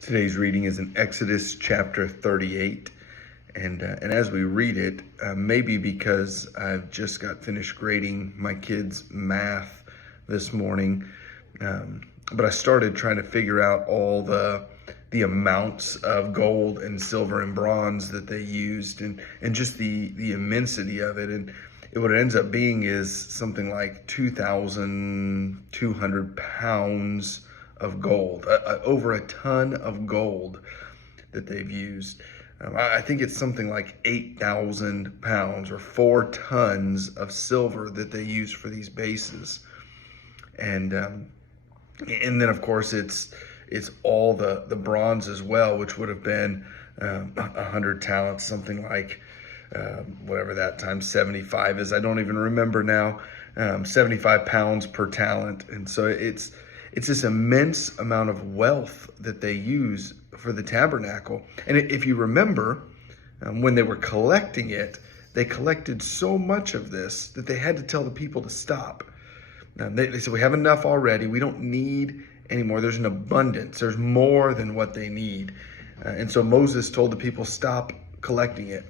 Today's reading is in Exodus chapter 38. And as we read it, maybe because I've just got finished grading my kids' math this morning, but I started trying to figure out all the amounts of gold and silver and bronze that they used, and just the immensity of it. And what it ends up being is something like 2,200 pounds of gold, over a ton of gold that they've used. I think it's something like 8,000 pounds or 4 tons of silver that they use for these bases. And then of course it's all the bronze as well, which would have been 100 talents, something like whatever that times 75 is. I don't even remember now. 75 pounds per talent. And so it's this immense amount of wealth that they use for the tabernacle. And if you remember, when they were collecting it, they collected so much of this that they had to tell the people to stop. They said, we have enough already. We don't need any more. There's an abundance. There's more than what they need. And so Moses told the people, stop collecting it.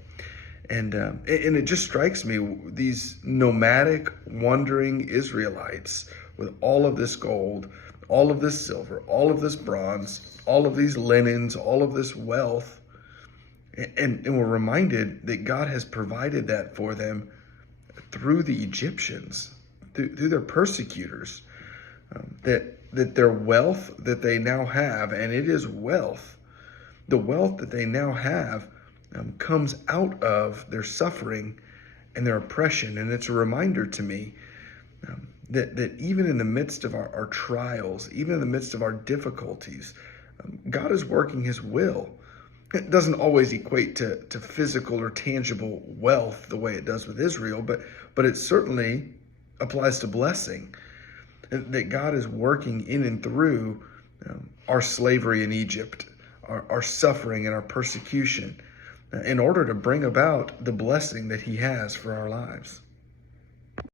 And it just strikes me, these nomadic, wandering Israelites with all of this gold, all of this silver, all of this bronze, all of these linens, all of this wealth. And we're reminded that God has provided that for them through the Egyptians, through their persecutors, that their wealth that they now have, and it is wealth, the wealth that they now have comes out of their suffering and their oppression. And it's a reminder to me that even in the midst of our trials, even in the midst of our difficulties, God is working his will. It doesn't always equate to physical or tangible wealth the way it does with Israel, but it certainly applies to blessing. That God is working in and through our slavery in Egypt, our suffering and our persecution, in order to bring about the blessing that he has for our lives.